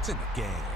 points in the game.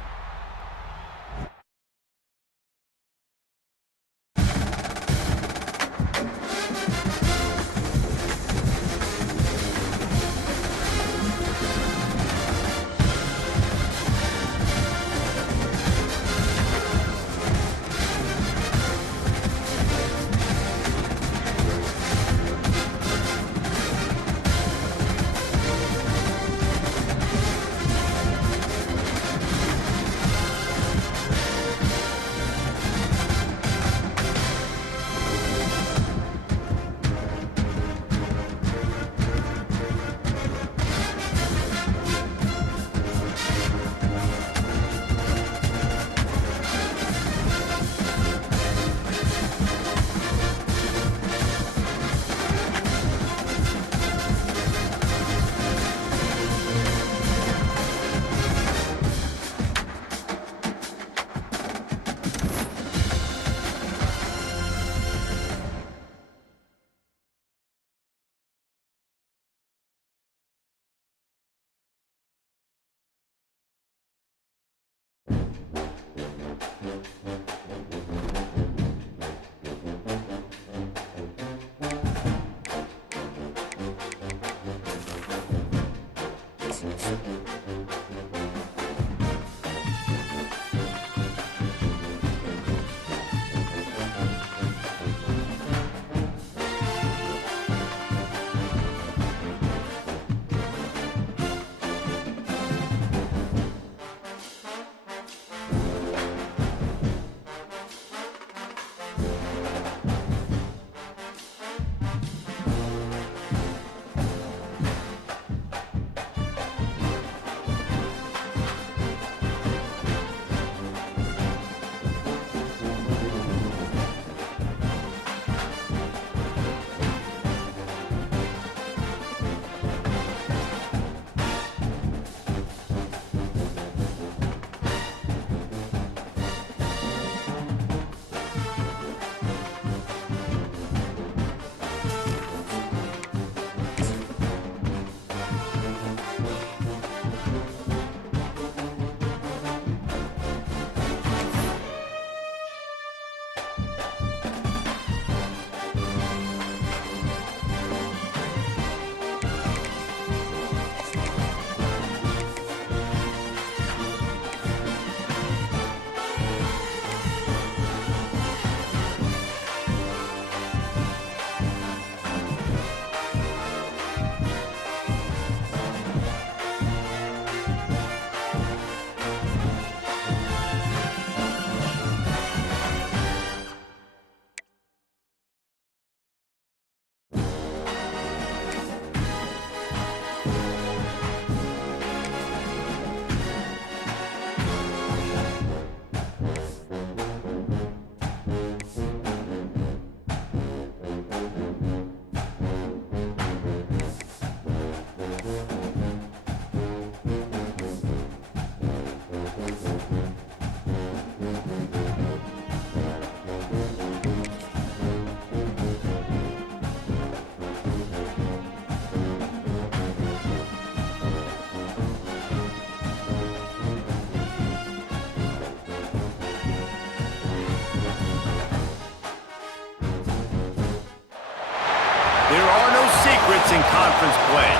There are no secrets in conference play.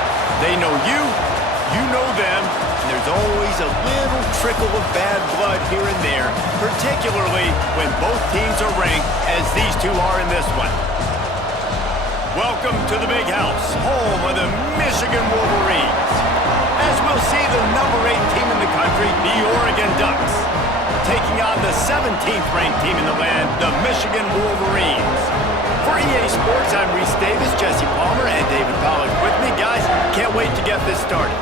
They know you, you know them, and there's always a little trickle of bad blood here and there, particularly when both teams are ranked as these two are in this one. Welcome to the Big House, home of the Michigan Wolverines. As we'll see the number 8 team in the country, the Oregon Ducks, taking on the 17th ranked team in the land, the Michigan Wolverines. For EA Sports, I'm Reese Davis, Jesse Palmer, and David Pollack with me. Guys, can't wait to get this started.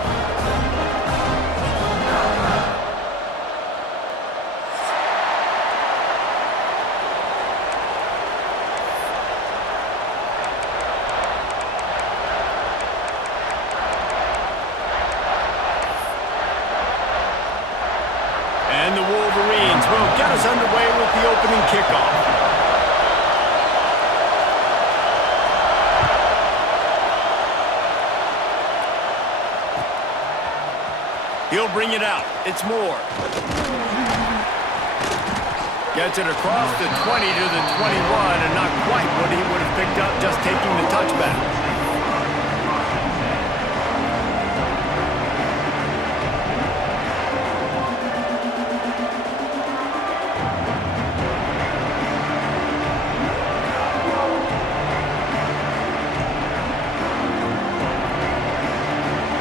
And the Wolverines will get us underway with the opening kickoff. He'll bring it out. It's Moore. Gets it across the 20 to the 21, and not quite what he would have picked up just taking the touchback.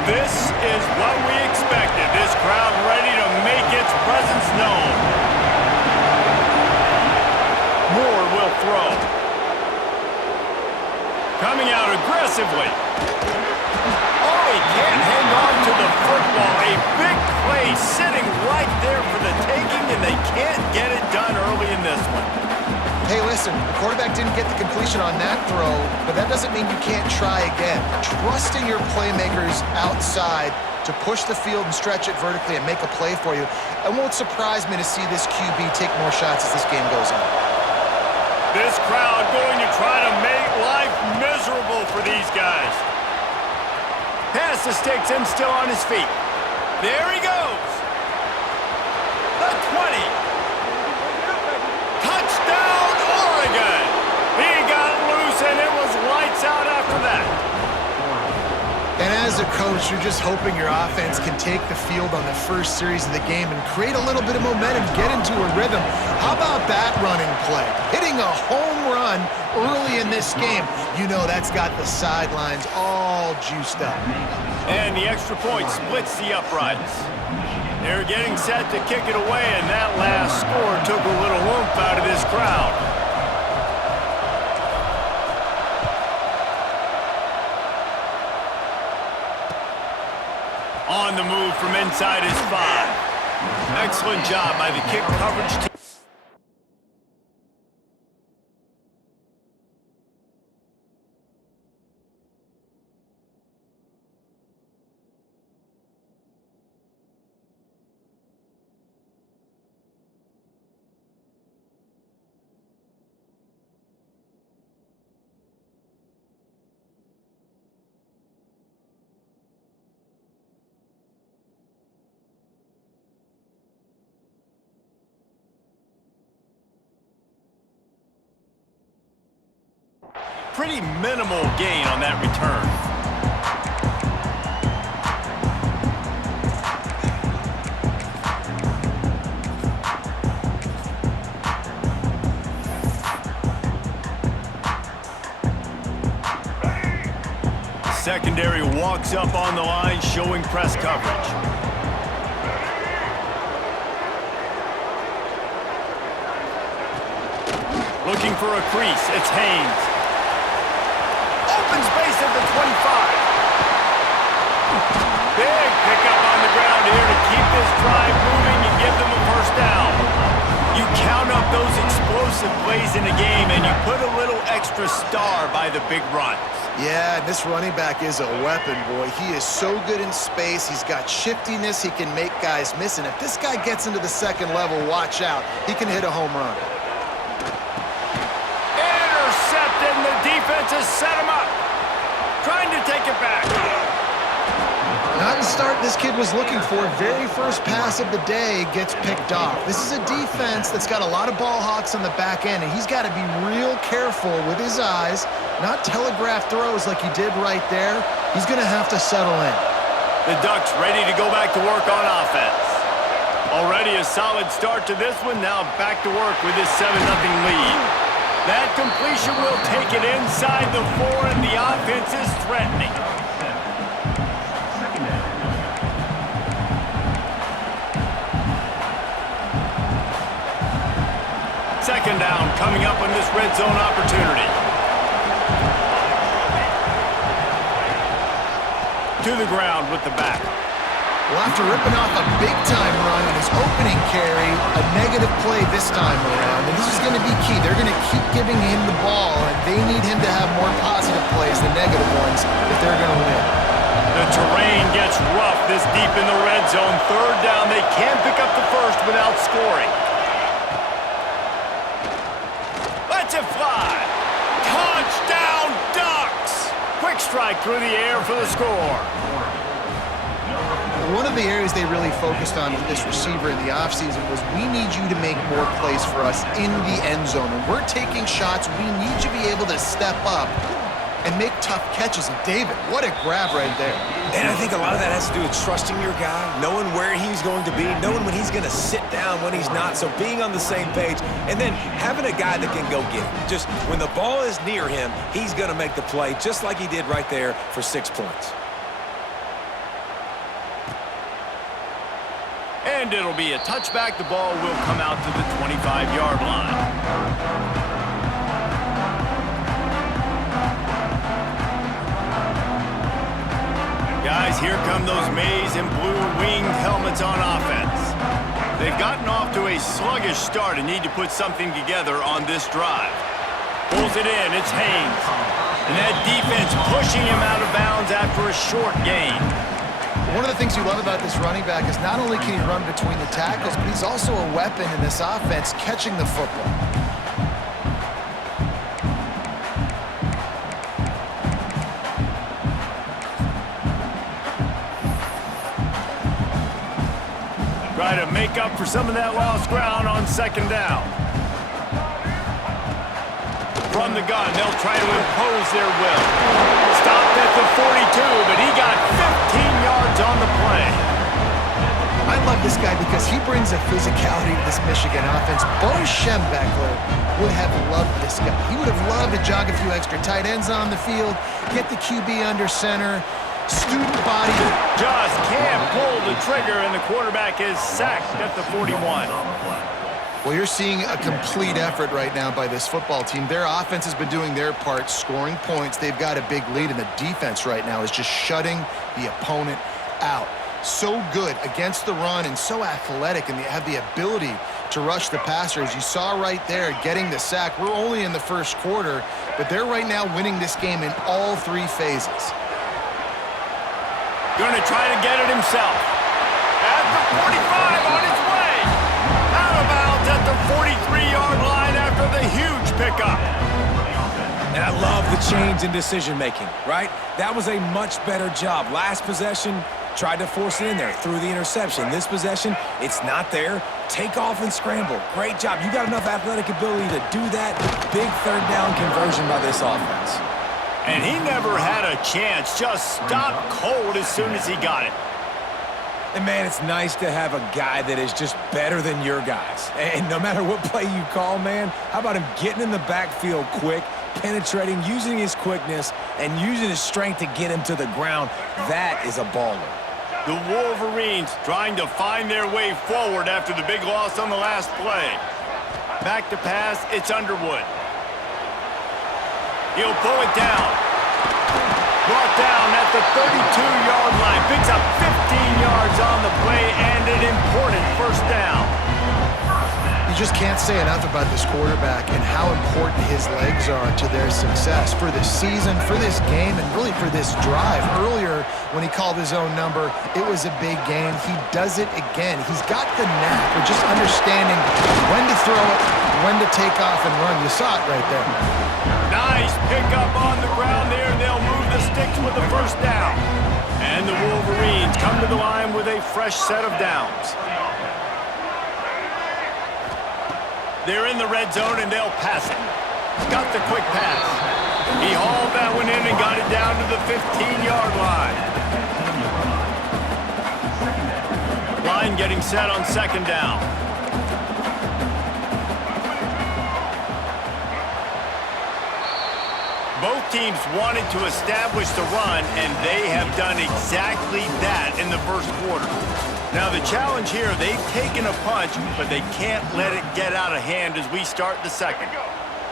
This is what we expected. This crowd ready to make its presence known. Moore will throw. Coming out aggressively. Oh, he can't hang on to the football. A big play sitting right there for the taking, and they can't get it done early in this one. Hey, listen, the quarterback didn't get the completion on that throw, but that doesn't mean you can't try again. Trusting your playmakers outside to push the field and stretch it vertically and make a play for you. It won't surprise me to see this QB take more shots as this game goes on. This crowd going to try to make life miserable for these guys. Pass the sticks and still on his feet. There he goes. The 20. Touchdown, Oregon. He got loose and it was lights out after that. And as a coach, you're just hoping your offense can take the field on the first series of the game and create a little bit of momentum, get into a rhythm. How about that running play? Hitting a home run early in this game. You know that's got the sidelines all juiced up. And the extra point splits the uprights. They're getting set to kick it away, and that last score took a little oomph out of this crowd. On the move from inside his 5. Excellent job by the kick coverage team. Pretty minimal gain on that return. Secondary walks up on the line, showing press coverage. Looking for a crease, it's Haynes. Open space at the 25. Big pickup on the ground here to keep this drive moving and give them a first down. You count up those explosive plays in a game and you put a little extra star by the big runs. Yeah, this running back is a weapon, boy. He is so good in space. He's got shiftiness. He can make guys miss. And if this guy gets into the second level, watch out. He can hit a home run. Intercepted, and the defense has set him up. Trying to take it back. Not the start this kid was looking for. Very first pass of the day gets picked off. This is a defense that's got a lot of ball hawks on the back end, and he's got to be real careful with his eyes, not telegraph throws like he did right there. He's going to have to settle in. The Ducks ready to go back to work on offense. Already a solid start to this one. Now back to work with this 7-0 lead. That completion will take it inside the 4, and the offense is threatening. Second down coming up on this red zone opportunity. To the ground with the back. Well, after ripping off a big-time run on his opening carry, a negative play this time around, and this is going to be key. They're going to keep giving him the ball, and they need him to have more positive plays than negative ones if they're going to win. The terrain gets rough this deep in the red zone. Third down, they can't pick up the first without scoring. Let's it fly. Touchdown, Ducks! Quick strike through the air for the score. One of the areas they really focused on with this receiver in the offseason was we need you to make more plays for us in the end zone. When we're taking shots, we need you to be able to step up and make tough catches. And David, what a grab right there. And I think a lot of that has to do with trusting your guy, knowing where he's going to be, knowing when he's going to sit down, when he's not. So being on the same page, and then having a guy that can go get it. Just when the ball is near him, he's going to make the play, just like he did right there for 6 points. And it'll be a touchback. The ball will come out to the 25-yard line. Guys, here come those maize and blue winged helmets on offense. They've gotten off to a sluggish start and need to put something together on this drive. Pulls it in, it's Haynes. And that defense pushing him out of bounds after a short gain. One of the things you love about this running back is not only can he run between the tackles, but he's also a weapon in this offense catching the football. Try to make up for some of that lost ground on second down. From the gun, they'll try to impose their will. Stopped at the 42, but he got 15 yards on the play. I love this guy because he brings a physicality to this Michigan offense. Bo Schembechler would have loved this guy. He would have loved to jog a few extra tight ends on the field, get the QB under center, student body. Just can't pull the trigger, and the quarterback is sacked at the 41. Well, you're seeing a complete effort right now by this football team. Their offense has been doing their part, scoring points. They've got a big lead, and the defense right now is just shutting the opponent out. So good against the run and so athletic, and they have the ability to rush the passer. As you saw right there, getting the sack. We're only in the first quarter, but they're right now winning this game in all 3 phases. Going to try to get it himself. At the 45 on his way. Out of bounds at the 43-yard line after the huge pickup. And I love the change in decision-making, right? That was a much better job. Last possession, tried to force it in there, threw the interception. This possession, it's not there. Take off and scramble. Great job. You got enough athletic ability to do that. Big third down conversion by this offense. And he never had a chance. Just stopped cold as soon as he got it. And, man, it's nice to have a guy that is just better than your guys. And no matter what play you call, man, how about him getting in the backfield quick, penetrating, using his quickness, and using his strength to get him to the ground? That is a baller. The Wolverines trying to find their way forward after the big loss on the last play. Back to pass, it's Underwood. He'll pull it down. Brought down at the 32-yard line. Picks up 15 yards on the play and an important first down. You just can't say enough about this quarterback and how important his legs are to their success for this season, for this game, and really for this drive. Earlier, when he called his own number, it was a big gain. He does it again. He's got the knack for just understanding when to throw it, when to take off and run. You saw it right there. Nice pickup on the ground there. They'll move the sticks with the first down. And the Wolverines come to the line with a fresh set of downs. They're in the red zone, and they'll pass it. Got the quick pass. He hauled that one in and got it down to the 15-yard line. Line getting set on second down. Both teams wanted to establish the run, and they have done exactly that in the first quarter. Now the challenge here, they've taken a punch, but they can't let it get out of hand as we start the second.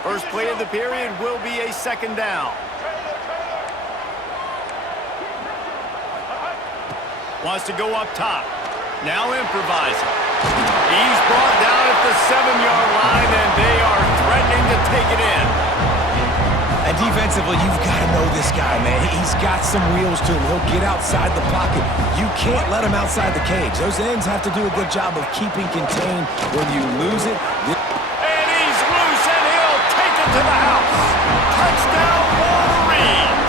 First play of the period will be a second down. Wants to go up top. Now improvising. He's brought down at the 7-yard line, and they are threatening to take it in. And defensively, you've got to know this guy, man. He's got some wheels to him. He'll get outside the pocket. You can't let him outside the cage. Those ends have to do a good job of keeping contained when you lose it. And he's loose, and he'll take it to the house. Touchdown, Wolverines.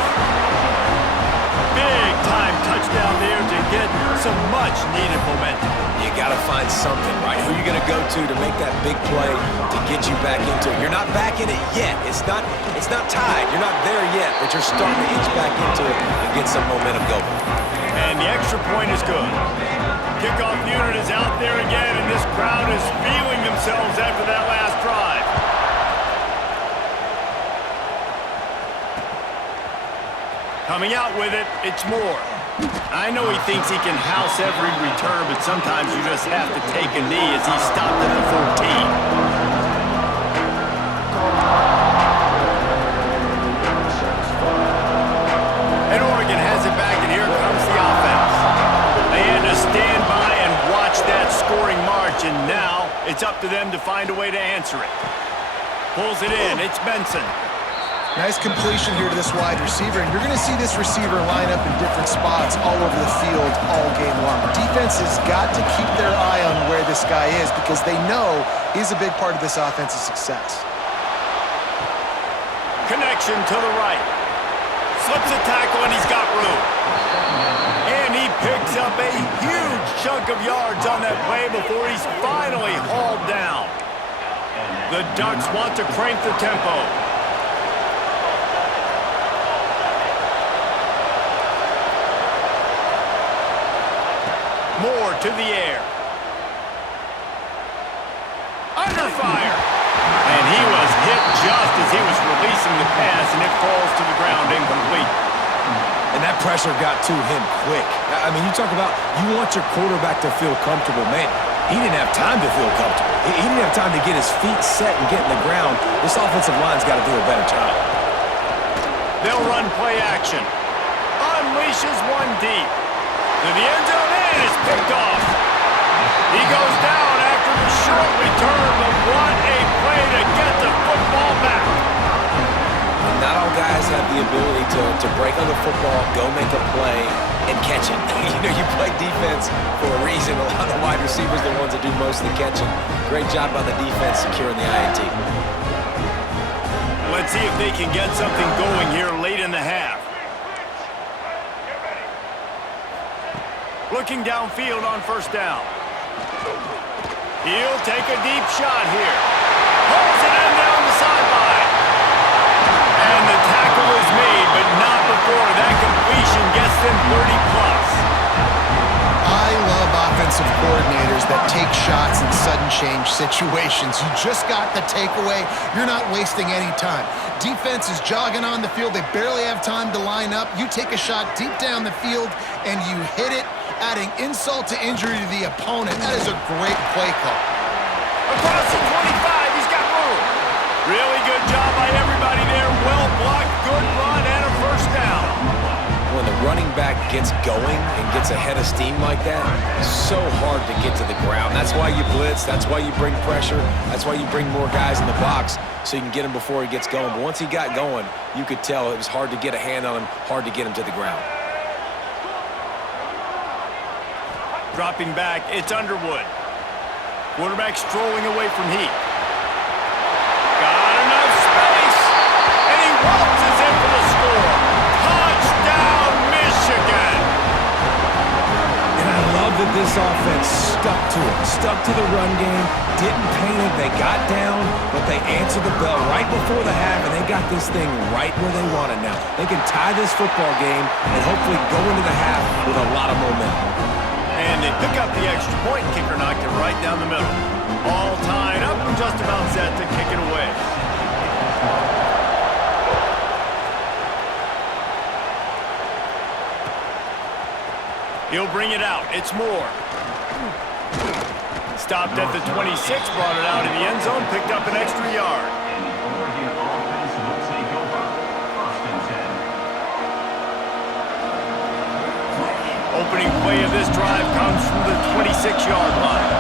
Big-time touchdown there to get some much much-needed momentum. You got to find something, right? Who are you going to go to make that big play to get you back into it? You're not back in it yet. It's not tied. You're not there yet, but you're starting to inch back into it and get some momentum going. And the extra point is good. Kickoff unit is out there again, and this crowd is feeling themselves after that last drive. Coming out with it, it's Moore. I know he thinks he can house every return, but sometimes you just have to take a knee as he stopped at the 14. And Oregon has it back, and here comes the offense. They had to stand by and watch that scoring march, and now it's up to them to find a way to answer it. Pulls it in, it's Benson. Nice completion here to this wide receiver, and you're going to see this receiver line up in different spots all over the field all game long. Defense has got to keep their eye on where this guy is because they know he's a big part of this offense's success. Connection to the right. Slips a tackle, and he's got room. And he picks up a huge chunk of yards on that play before he's finally hauled down. The Ducks want to crank the tempo. Moore to the air. Under fire. And he was hit just as he was releasing the pass, and it falls to the ground incomplete. And that pressure got to him quick. I mean, you talk about you want your quarterback to feel comfortable. Man, he didn't have time to feel comfortable. He didn't have time to get his feet set and get in the ground. This offensive line's got to do a better job. They'll run play action. Unleashes one deep. To the end zone, and is picked off. He goes down after the short return, but what a play to get the football back. Not all guys have the ability to break on the football, go make a play, and catch it. You play defense for a reason. A lot of wide receivers are the ones that do most of the catching. Great job by the defense securing the INT. Let's see if they can get something going here late in the half. Looking downfield on first down. He'll take a deep shot here. Pulls it in down the sideline. And the tackle is made, but not before that completion gets them 30-plus. I love offensive coordinators that take shots in sudden change situations. You just got the takeaway. You're not wasting any time. Defense is jogging on the field. They barely have time to line up. You take a shot deep down the field, and you hit it, adding insult to injury to the opponent. That is a great play call. Across the 25, he's got room. Really good job by everybody there. Well blocked, good run, and a first down. When the running back gets going and gets ahead of steam like that, it's so hard to get to the ground. That's why you blitz. That's why you bring pressure. That's why you bring more guys in the box so you can get him before he gets going. But once he got going, you could tell it was hard to get a hand on him, hard to get him to the ground. Dropping back, it's Underwood. Quarterback strolling away from Heat. Got enough space, and he waltzes in for the score. Touchdown, Michigan! And I love that this offense stuck to it, stuck to the run game, didn't panic. They got down, but they answered the bell right before the half, and they got this thing right where they want it now. They can tie this football game and hopefully go into the half with a lot of momentum. And they pick up the extra point. Kicker knocked it right down the middle. All tied up and just about set to kick it away. He'll bring it out. It's Moore. Stopped at the 26, brought it out of the end zone, picked up an extra yard. Opening play of this drive comes from the 26-yard line.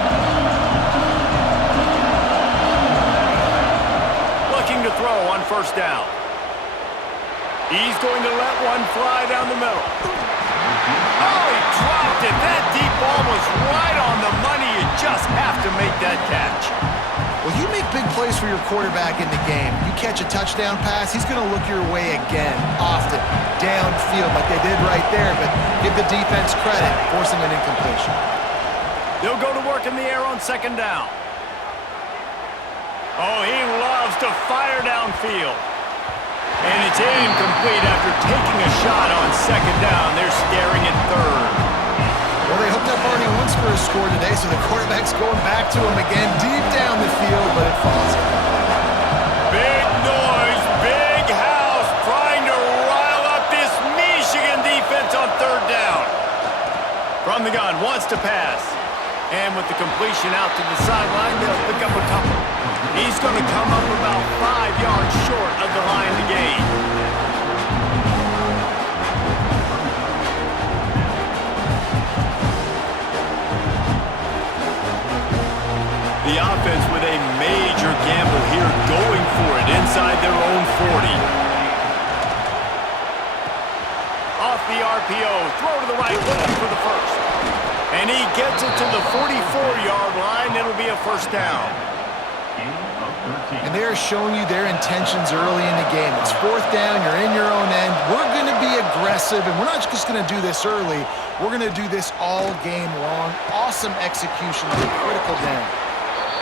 Looking to throw on first down. He's going to let one fly down the middle. Oh, he dropped it. That deep ball was right on the money. You just have to make that catch. Well, you make big plays for your quarterback in the game. You catch a touchdown pass, he's going to look your way again, often, downfield like they did right there, but give the defense credit, forcing an incompletion. They'll go to work in the air on second down. Oh, he loves to fire downfield. And it's incomplete after taking a shot on second down. They're staring at third. Well, they hooked up Arnie once for a score today, so the quarterback's going back to him again deep down the field, but it falls incomplete. Big noise, big house, trying to rile up this Michigan defense on third down. From the gun, wants to pass. And with the completion out to the sideline, they'll pick up a couple. He's going to come up about 5 yards short of the line to gain. The offense with a major gamble here, going for it inside their own 40. Off the RPO, throw to the right, looking for the first. And he gets it to the 44-yard line. It'll be a first down. And they are showing you their intentions early in the game. It's fourth down, you're in your own end. We're going to be aggressive, and we're not just going to do this early. We're going to do this all game long. Awesome execution on a critical down.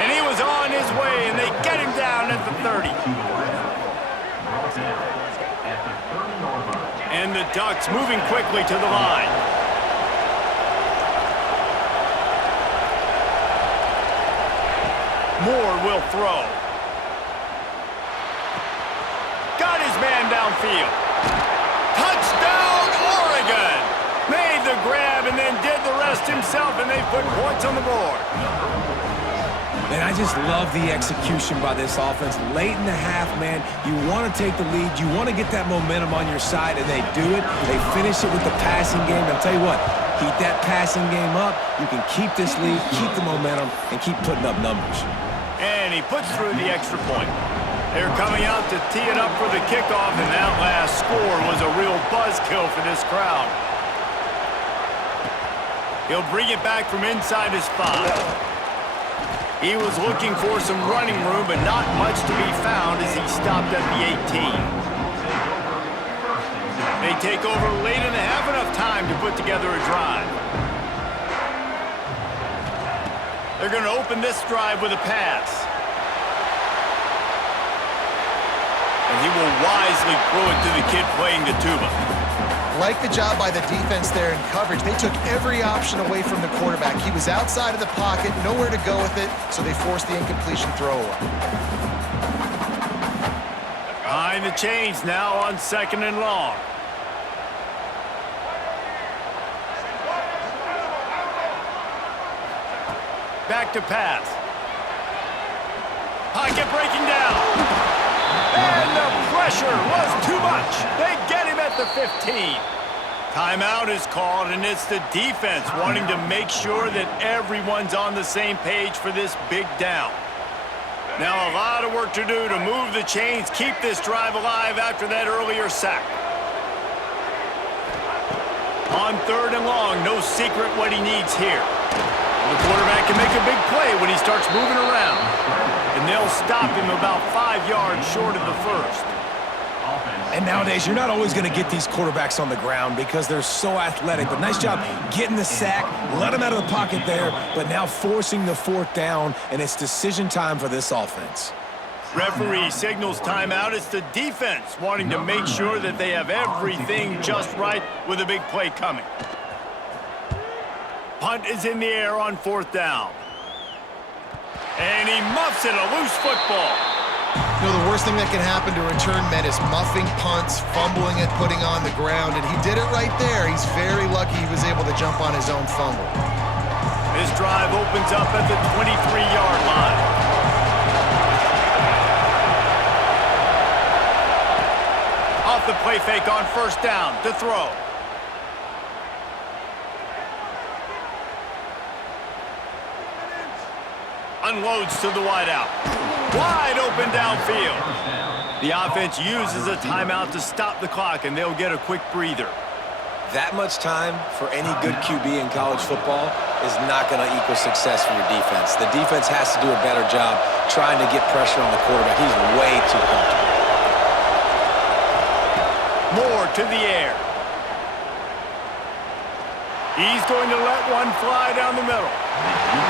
And he was on his way, and they get him down at the 30. And the Ducks moving quickly to the line. Moore will throw. Got his man downfield. Touchdown, Oregon! Made the grab and then did the rest himself, and they put points on the board. Man, I just love the execution by this offense. Late in the half, man, you want to take the lead. You want to get that momentum on your side, and they do it. They finish it with the passing game. I'll tell you what, keep that passing game up. You can keep this lead, keep the momentum, and keep putting up numbers. And he puts through the extra point. They're coming out to tee it up for the kickoff, and that last score was a real buzzkill for this crowd. He'll bring it back from inside his 5. He was looking for some running room, but not much to be found as he stopped at the 18. They take over late in the half, enough time to put together a drive. They're going to open this drive with a pass. And he will wisely throw it to the kid playing the tuba. Like the job by the defense there in coverage. They took every option away from the quarterback. He was outside of the pocket, nowhere to go with it, so they forced the incompletion throwaway. Behind the chains now on second and long. Back to pass. Pocket breaking down. And the pressure was too much. They get him at the 15. Timeout is called, and it's the defense wanting to make sure that everyone's on the same page for this big down. Now a lot of work to do to move the chains, keep this drive alive after that earlier sack. On third and long, no secret what he needs here. The quarterback can make a big play when he starts moving around. And they'll stop him about 5 yards short of the first. And nowadays, you're not always going to get these quarterbacks on the ground because they're so athletic. But nice job getting the sack, let him out of the pocket there, but now forcing the fourth down, and it's decision time for this offense. Referee signals timeout. It's the defense wanting to make sure that they have everything just right with a big play coming. Punt is in the air on fourth down. And he muffs it, a loose football. You know, the worst thing that can happen to return men is muffing punts, fumbling it, putting on the ground, and he did it right there. He's very lucky he was able to jump on his own fumble. This drive opens up at the 23-yard line. Off the play fake on first down to throw. Unloads to the wideout. Wide open downfield. The offense uses a timeout to stop the clock, and they'll get a quick breather. That much time for any good QB in college football is not going to equal success for your defense. The defense has to do a better job trying to get pressure on the quarterback. He's way too comfortable. More to the air. He's going to let one fly down the middle.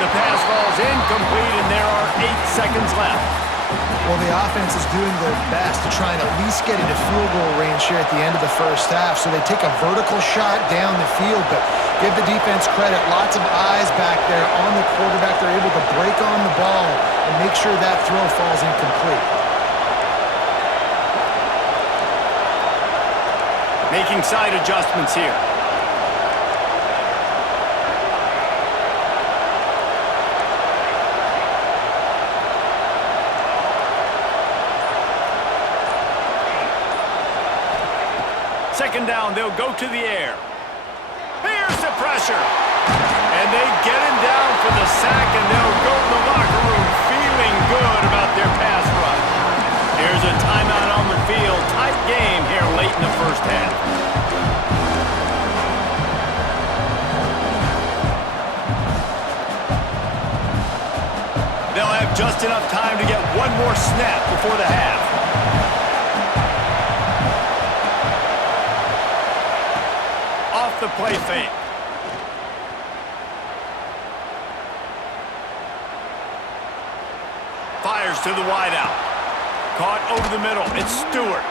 The pass falls incomplete, and there are 8 seconds left. Well, the offense is doing their best to try and at least get into field goal range here at the end of the first half. So they take a vertical shot down the field, but give the defense credit. Lots of eyes back there on the quarterback. They're able to break on the ball and make sure that throw falls incomplete. Making side adjustments here. Second down, they'll go to the air. Here's the pressure. And they get him down for the sack, and they'll go to the locker room feeling good about their pass rush. Here's a timeout on the field. Tight game here late in the first half. They'll have just enough time to get one more snap before the half. The play fake. Fires to the wideout. Caught over the middle. It's Stewart.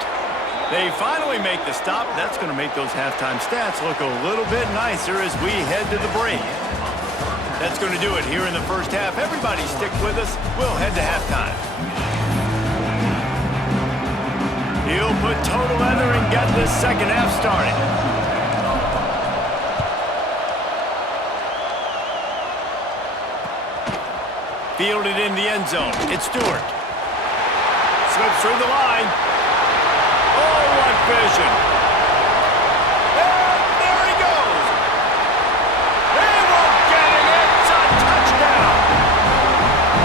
They finally make the stop. That's going to make those halftime stats look a little bit nicer as we head to the break. That's going to do it here in the first half. Everybody stick with us. We'll head to halftime. He'll put total leather and get this second half started. Fielded in the end zone. It's Stewart. Slips through the line. Oh, what vision. And there he goes. They won't get him. It's a touchdown.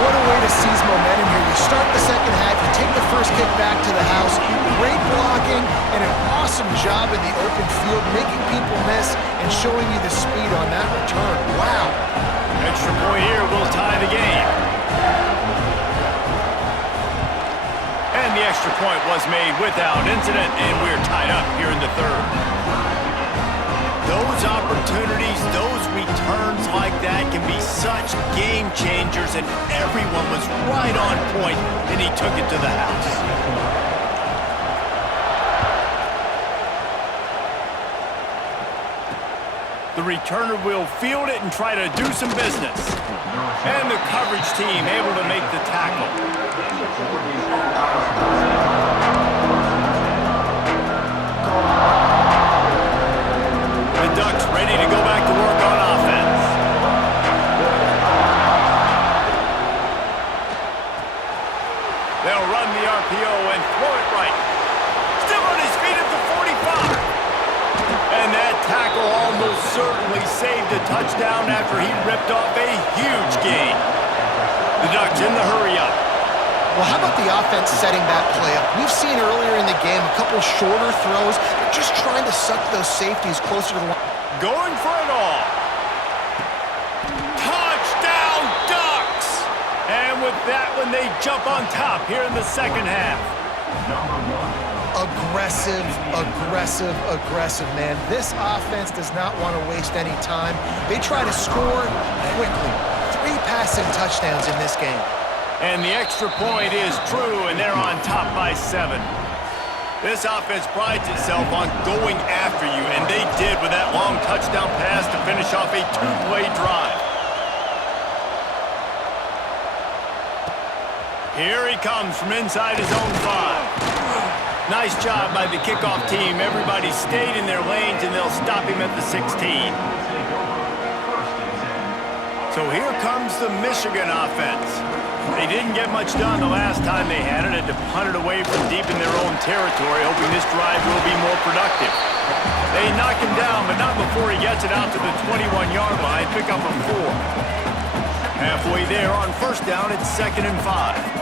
What a way to seize momentum here. You start the second half, you take the first kick back to the house, great blocking, and an awesome job in the open field, making people miss and showing you the speed on that return. Wow. Extra point here will tie the game. And the extra point was made without incident, and we're tied up here in the third. Those opportunities, those returns like that can be such game changers, and everyone was right on point, and he took it to the house. The returner will field it and try to do some business. And the coverage team able to make the tackle. The Ducks ready to go back to work on offense. They'll run the RPO and throw it right. Still on his feet at the 45. And that tackle almost certainly saved a touchdown after he ripped off a huge gain. The Ducks in the hurry-up. Well, how about the offense setting that play up? We've seen earlier in the game a couple shorter throws. They're just trying to suck those safeties closer to the line. Going for it all. Touchdown, Ducks! And with that one, they jump on top here in the second half. Aggressive, aggressive, aggressive, man. This offense does not want to waste any time. They try to score quickly. 3 passing touchdowns in this game. And the extra point is true, and they're on top by 7. This offense prides itself on going after you, and they did with that long touchdown pass to finish off a 2-play drive. Here he comes from inside his own 5. Nice job by the kickoff team. Everybody stayed in their lanes, and they'll stop him at the 16. So here comes the Michigan offense. They didn't get much done the last time they had it. Had to punt it away from deep in their own territory, hoping this drive will be more productive. They knock him down, but not before he gets it out to the 21-yard line. Pick up a 4. Halfway there on first down, it's 2nd and 5.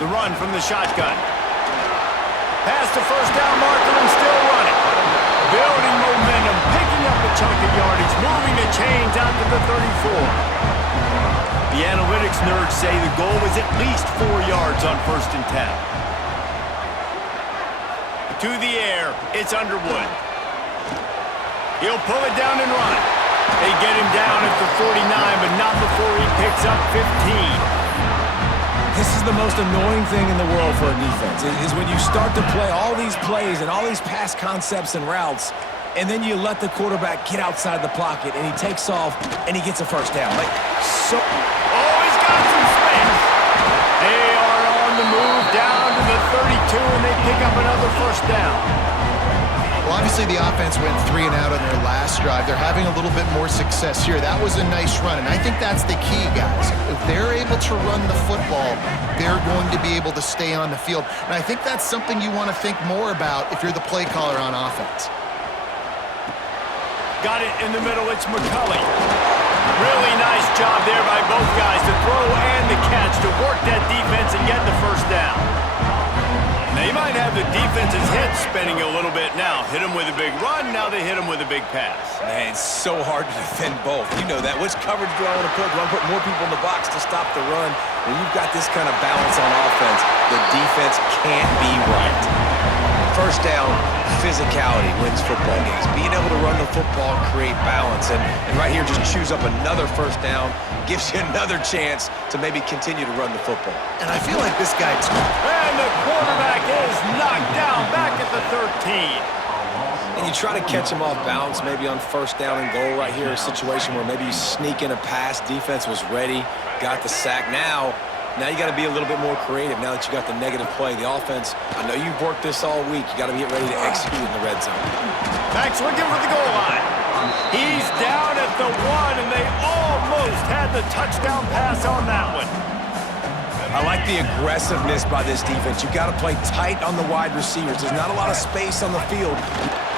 The run from the shotgun. Pass to first down marker and still running. chains out to the 34. The analytics nerds say the goal is at least 4 yards on 1st and 10. To the air, it's Underwood. He'll pull it down and run. They get him down at the 49, but not before he picks up 15. This is the most annoying thing in the world for a defense, is when you start to play all these plays and all these pass concepts and routes, and then you let the quarterback get outside the pocket, and he takes off, and he gets a first down. Oh, he's got some space. They are on the move down to the 32, and they pick up another first down. Well, obviously the offense went 3 and out on their last drive. They're having a little bit more success here. That was a nice run, and I think that's the key, guys. If they're able to run the football, they're going to be able to stay on the field. And I think that's something you want to think more about if you're the play caller on offense. Got it in the middle. It's McCulley. Really nice job there by both guys to throw and the catch to work that defense and get the first down. They might have the defense's head spinning a little bit now. Hit him with a big run, now they hit him with a big pass. Man, it's so hard to defend both. You know that. Which coverage do I want to put? Do I put more people in the box to stop the run? When you've got this kind of balance on offense, the defense can't be right. First down, physicality wins football games. Being able to run the football, create balance. And right here, just choose up another first down, gives you another chance to maybe continue to run the football. And I feel like this guy too. And the quarterback is knocked down back at the 13. And you try to catch him off balance, maybe on first down and goal right here, a situation where maybe you sneak in a pass, defense was ready, got the sack. Now you got to be a little bit more creative now that you got the negative play. The offense, I know you've worked this all week. You got to get ready to execute in the red zone. Max looking for the goal line. He's down at the 1, and they almost had the touchdown pass on that one. I like the aggressiveness by this defense. You got to play tight on the wide receivers. There's not a lot of space on the field.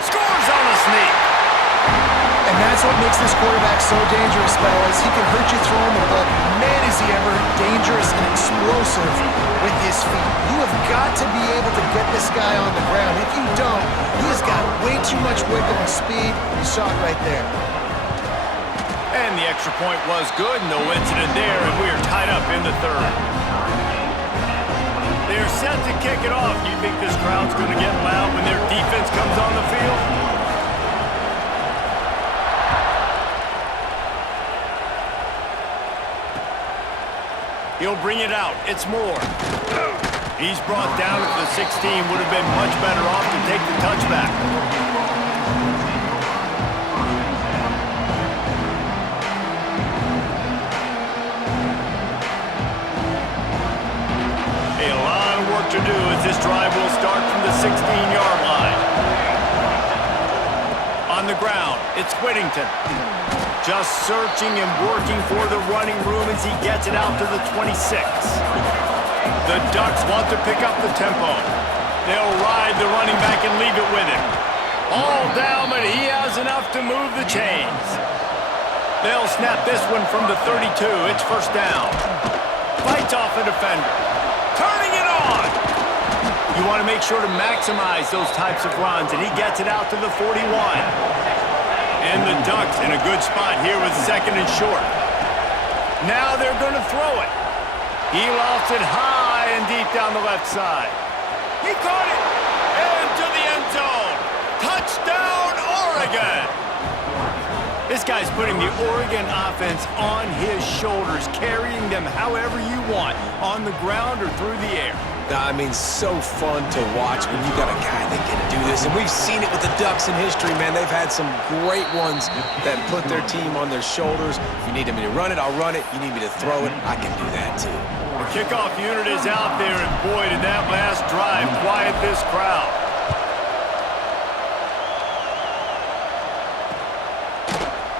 Scores on the sneak. And that's what makes this quarterback so dangerous, fellas. He can hurt you throwing the ball. Man, is he ever dangerous and explosive with his feet. You have got to be able to get this guy on the ground. If you don't, he's got way too much wiggle and speed. You saw it right there. And the extra point was good. No incident there, and we are tied up in the 3rd. They're set to kick it off. Do you think this crowd's going to get loud when their defense comes on the field? He'll bring it out. It's Moore. He's brought down at the 16. Would have been much better off to take the touchback. A lot of work to do as this drive will start from the 16-yard line. On the ground, it's Whittington. Just searching and working for the running room as he gets it out to the 26. The Ducks want to pick up the tempo. They'll ride the running back and leave it with him. All down, but he has enough to move the chains. They'll snap this one from the 32. It's first down. Fights off a defender. Turning it on. You want to make sure to maximize those types of runs, and he gets it out to the 41. And the Ducks in a good spot here with 2nd and short. Now they're going to throw it. He lofts it high and deep down the left side. He caught it into the end zone. Touchdown, Oregon. This guy's putting the Oregon offense on his shoulders, carrying them however you want, on the ground or through the air. I mean, so fun to watch when you got a guy that can do this. And we've seen it with the Ducks in history, man. They've had some great ones that put their team on their shoulders. If you need me to run it, I'll run it. You need me to throw it, I can do that too. The kickoff unit is out there, and boy, did that last drive quiet this crowd.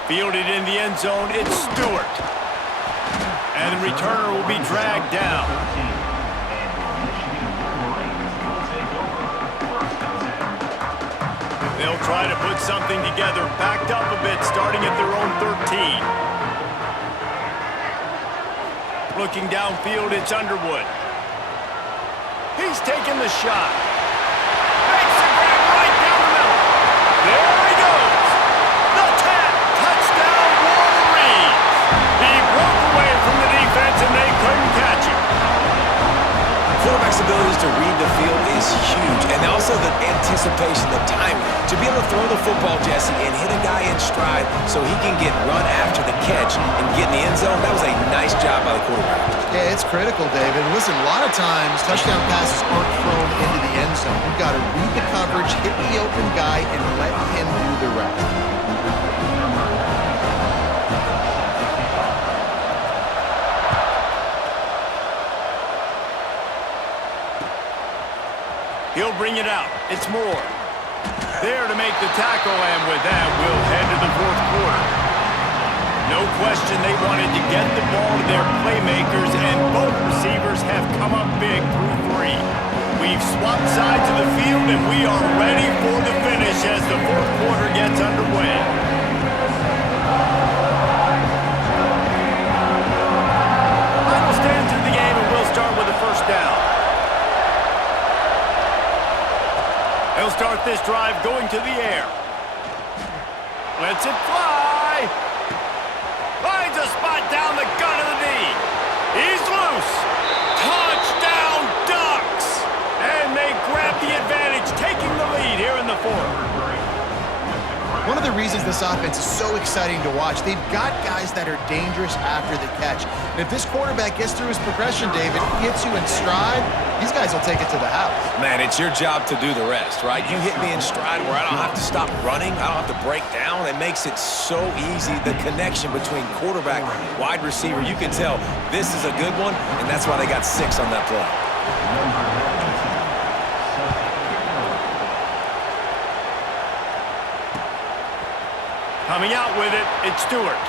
Fielded in the end zone, it's Stewart. And the returner will be dragged down. They'll try to put something together, backed up a bit, starting at their own 13. Looking downfield, it's Underwood. He's taking the shot. Makes the grab right down the middle. There he goes. The tap. Touchdown, To be able to throw the football, Jesse, and hit a guy in stride so he can get run after the catch and get in the end zone, that was a nice job by the quarterback. Yeah, it's critical, David. Listen, a lot of times touchdown passes aren't thrown into the end zone. You've got to read the coverage, hit the open guy, and let him do the rest. He'll bring it out. It's Moore. There to make the tackle, and with that, we'll head to the fourth quarter. No question they wanted to get the ball to their playmakers, and both receivers have come up big through three. We've swapped sides of the field, and we are ready for the finish as the fourth quarter gets underway. Final stands in the game, and we'll start with a first down. He'll start this drive going to the air. Lets it fly. Finds a spot down the gut of the knee. He's loose. Touchdown Ducks! And they grab the advantage, taking the lead here in the fourth. One of the reasons this offense is so exciting to watch, they've got guys that are dangerous after the catch. And if this quarterback gets through his progression, David, gets you in stride, these guys will take it to the house. Man, it's your job to do the rest, right? You hit me in stride where I don't have to stop running. I don't have to break down. It makes it so easy. The connection between quarterback, wide receiver, you can tell this is a good one, and that's why they got 6 on that play. Coming out with it, it's Stewart.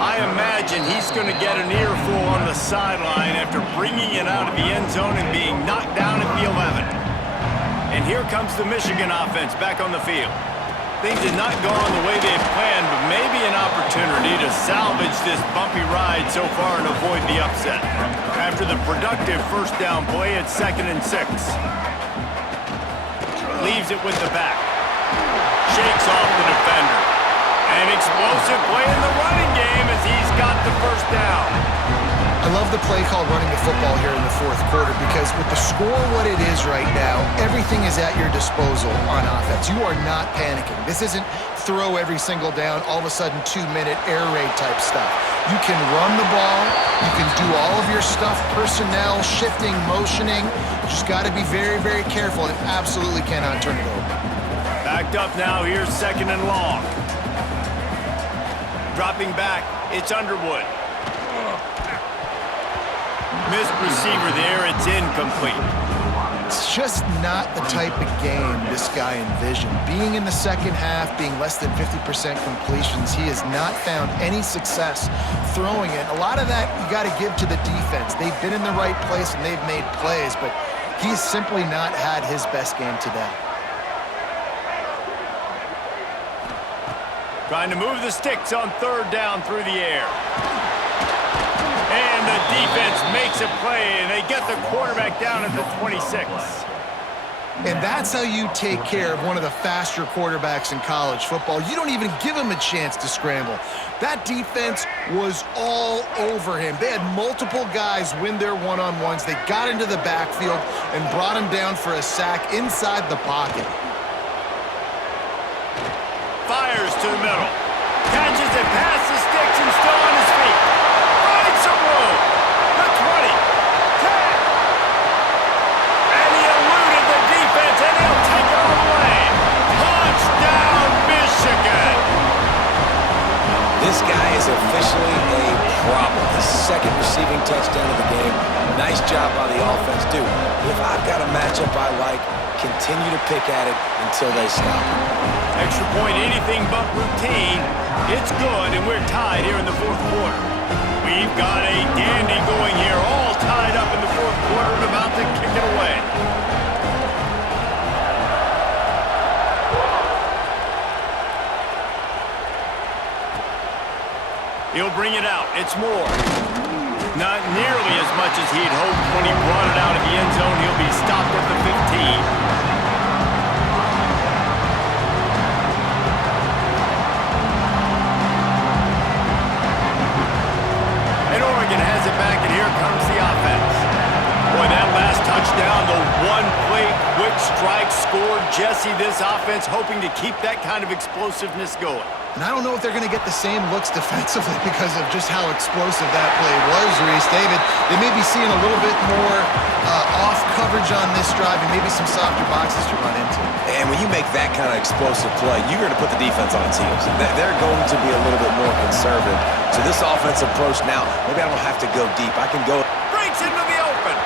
I imagine he's going to get an earful on the sideline after bringing it out of the end zone and being knocked down at the 11. And here comes the Michigan offense back on the field. Things had not gone the way they had planned, but maybe an opportunity to salvage this bumpy ride so far and avoid the upset. After the productive first down play, it's 2nd and 6. Leaves it with the back. Shakes off the defender. An explosive play in the running game as he's got the first down. I love the play call running the football here in the fourth quarter because with the score what it is right now, everything is at your disposal on offense. You are not panicking. This isn't throw every single down, all of a sudden 2-minute air raid type stuff. You can run the ball. You can do all of your stuff, personnel, shifting, motioning. You just got to be very, very careful and absolutely cannot turn it over. Backed up now, here's 2nd and long. Dropping back, it's Underwood. Missed receiver there, it's incomplete. It's just not the type of game this guy envisioned. Being in the second half, being less than 50% completions, he has not found any success throwing it. A lot of that you got to give to the defense. They've been in the right place and they've made plays, but he's simply not had his best game today. Trying to move the sticks on 3rd down through the air. And the defense makes a play, and they get the quarterback down at the 26. And that's how you take care of one of the faster quarterbacks in college football. You don't even give him a chance to scramble. That defense was all over him. They had multiple guys win their one-on-ones. They got into the backfield and brought him down for a sack inside the pocket. Fires to the middle. Catches it past the sticks and still on his feet. Finds some room. The 20. 10. And he eluded the defense, and he'll take it all the way. Touchdown, Michigan. This guy is officially a problem. His 2nd receiving touchdown of the game. Nice job by the offense, dude. If I've got a matchup I like, continue to pick at it until they stop it. Extra point, anything but routine. It's good, and we're tied here in the fourth quarter. We've got a dandy going here, all tied up in the fourth quarter and about to kick it away. He'll bring it out. It's Moore. Not nearly as much as he'd hoped when he brought it out of the end zone. He'll be stopped at the 15. Has it back, and here comes the offense. Boy, that last touchdown, the one-play quick strike scored just see this offense hoping to keep that kind of explosiveness going. And I don't know if they're going to get the same looks defensively because of just how explosive that play was, Reese. David, they may be seeing a little bit more off coverage on this drive and maybe some softer boxes to run into. And when you make that kind of explosive play, you're going to put the defense on its heels. They're going to be a little bit more conservative. So this offensive approach now, maybe I don't have to go deep. I can go. Breaks into the open.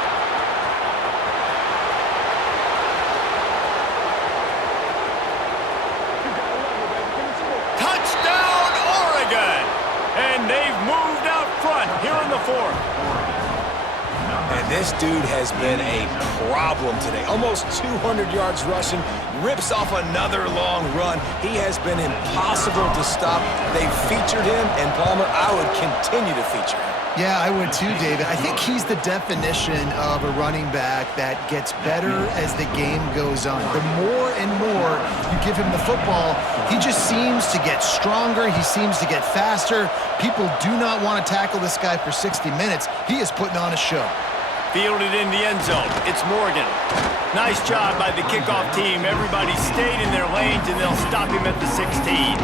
Touchdown, Oregon! And they've moved out front here in the fourth. And this dude has been a problem today. Almost 200 yards rushing, rips off another long run. He has been impossible to stop. They've featured him, and Palmer, I would continue to feature him. Yeah, I would too, David. I think he's the definition of a running back that gets better as the game goes on. The more and more you give him the football, he just seems to get stronger. He seems to get faster. People do not want to tackle this guy for 60 minutes. He is putting on a show. Fielded in the end zone. It's Morgan. Nice job by the kickoff team. Everybody stayed in their lanes, and they'll stop him at the 16.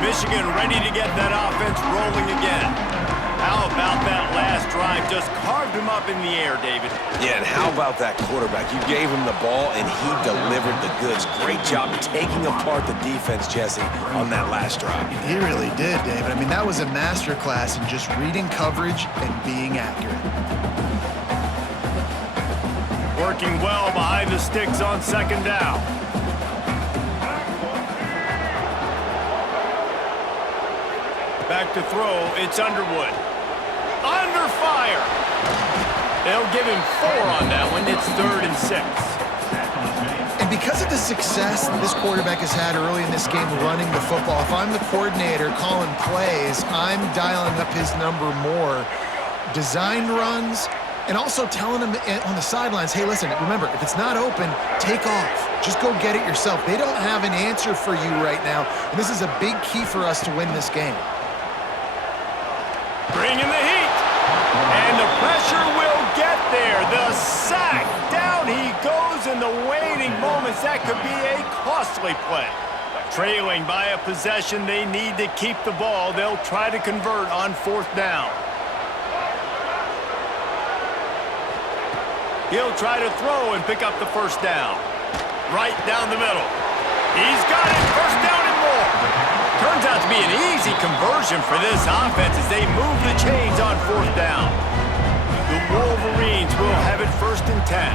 Michigan ready to get that offense rolling again. How about that last drive? Just carved him up in the air, David. Yeah, and how about that quarterback? You gave him the ball, and he delivered the goods. Great job taking apart the defense, Jesse, on that last drive. He really did, David. I mean, that was a masterclass in just reading coverage and being accurate. Working well behind the sticks on second down. Back to throw, it's Underwood. Under fire! They'll give him 4 on that one. It's 3rd and 6. And because of the success that this quarterback has had early in this game running the football, if I'm the coordinator calling plays, I'm dialing up his number more. Designed runs, and also telling him on the sidelines, hey, listen, remember, if it's not open, take off. Just go get it yourself. They don't have an answer for you right now, and this is a big key for us to win this game. Bringing the heat. And the pressure will get there. The sack. Down he goes in the waiting moments. That could be a costly play. Trailing by a possession, they need to keep the ball. They'll try to convert on 4th down. He'll try to throw and pick up the 1st down. Right down the middle. He's got it. 1st down and more. Turns out to be an easy conversion for this offense as they move the chains on 4th down. The Wolverines will have it 1st and 10.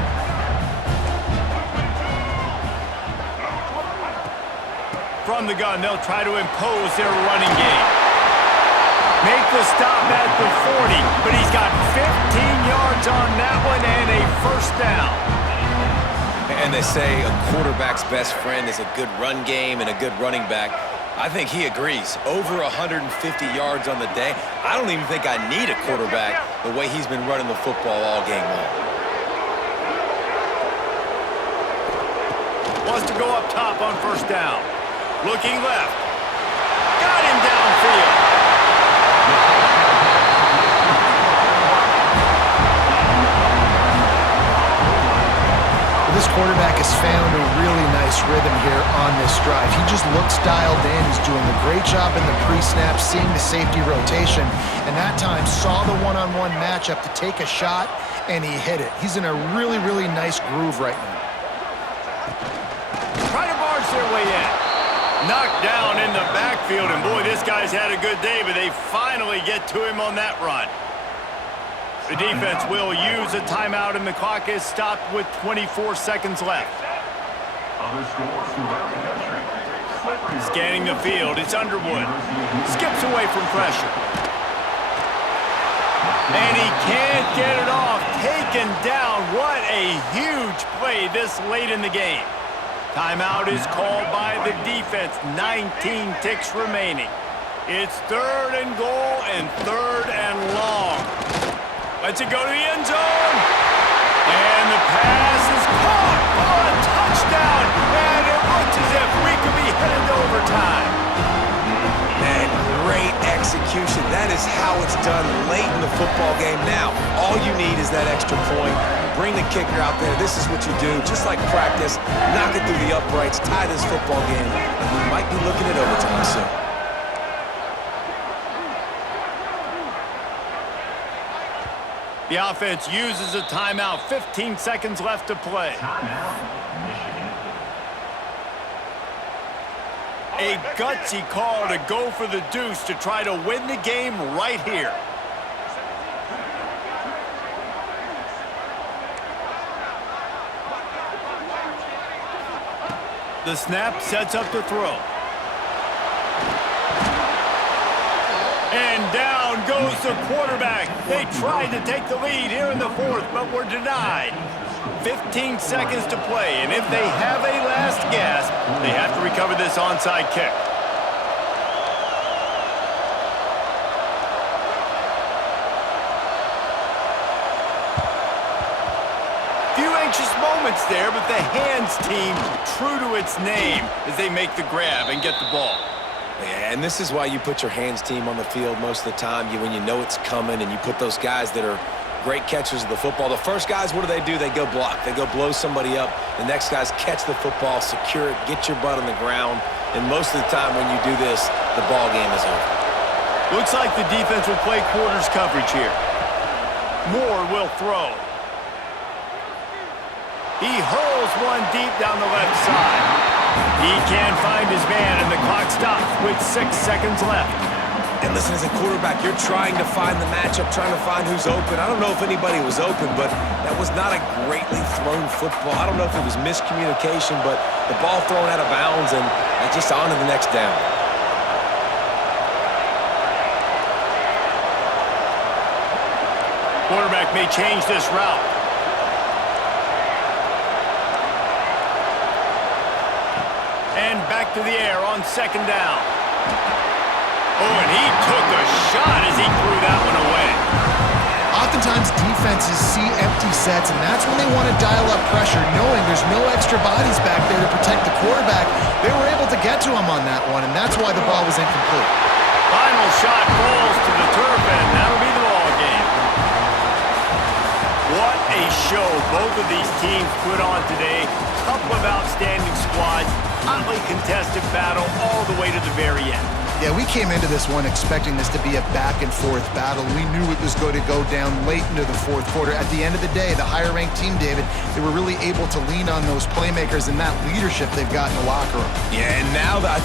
From the gun, they'll try to impose their running game. Make the stop at the 40, but he's got 15 yards on that one and a 1st down. And they say a quarterback's best friend is a good run game and a good running back. I think he agrees. Over 150 yards on the day. I don't even think I need a quarterback the way he's been running the football all game long. Wants to go up top on 1st down. Looking left. Got him downfield. This quarterback has found a really nice rhythm here on this drive. He just looks dialed in. He's doing a great job in the pre-snap, seeing the safety rotation, and that time saw the one-on-one matchup to take a shot, and he hit it. He's in a really, really nice groove right now. Trying to barge their way in. Knocked down in the backfield, and boy, this guy's had a good day, but they finally get to him on that run. The defense will use a timeout, and the clock is stopped with 24 seconds left. Scanning the field, it's Underwood. Skips away from pressure. And he can't get it off. Taken down. What a huge play this late in the game. Timeout is called by the defense. 19 ticks remaining. It's 3rd and goal and 3rd and long. Lets it go to the end zone. execution. That is how it's done late in the football game. Now, all you need is that extra point. Bring the kicker out there. This is what you do. Just like practice, knock it through the uprights, tie this football game, and we might be looking at overtime soon. The offense uses a timeout. 15 seconds left to play. A gutsy call to go for the deuce to try to win the game right here. The snap sets up the throw. And down goes the quarterback. They tried to take the lead here in the fourth, but were denied. 15 seconds to play, and if they have a last gasp, they have to recover this onside kick. Few anxious moments there, but the hands team true to its name as they make the grab and get the ball. Yeah, and this is why you put your hands team on the field most of the time, when you know it's coming, and you put those guys that are great catchers of the football. The first guys, what do? They go block. They go blow somebody up. The next guys catch the football, secure it, get your butt on the ground. And most of the time when you do this, the ball game is over. Looks like the defense will play quarters coverage here. Moore will throw. He hurls one deep down the left side. He can't find his man, and the clock stops with 6 seconds left. And listen, as a quarterback, you're trying to find the matchup, trying to find who's open. I don't know if anybody was open, but that was not a greatly thrown football. I don't know if it was miscommunication, but the ball thrown out of bounds and just on to the next down. Quarterback may change this route. And back to the air on second down. Oh, and he took a shot as he threw that one away. Oftentimes, defenses see empty sets, and that's when they want to dial up pressure, knowing there's no extra bodies back there to protect the quarterback. They were able to get to him on that one, and that's why the ball was incomplete. Final shot falls to the turf, and that'll be the ball game. What a show both of these teams put on today. Couple of outstanding squads, hotly contested battle all the way to the very end. Yeah, we came into this one expecting this to be a back-and-forth battle. We knew it was going to go down late into the fourth quarter. At the end of the day, the higher-ranked team, David, they were really able to lean on those playmakers and that leadership they've got in the locker room. Yeah, and now that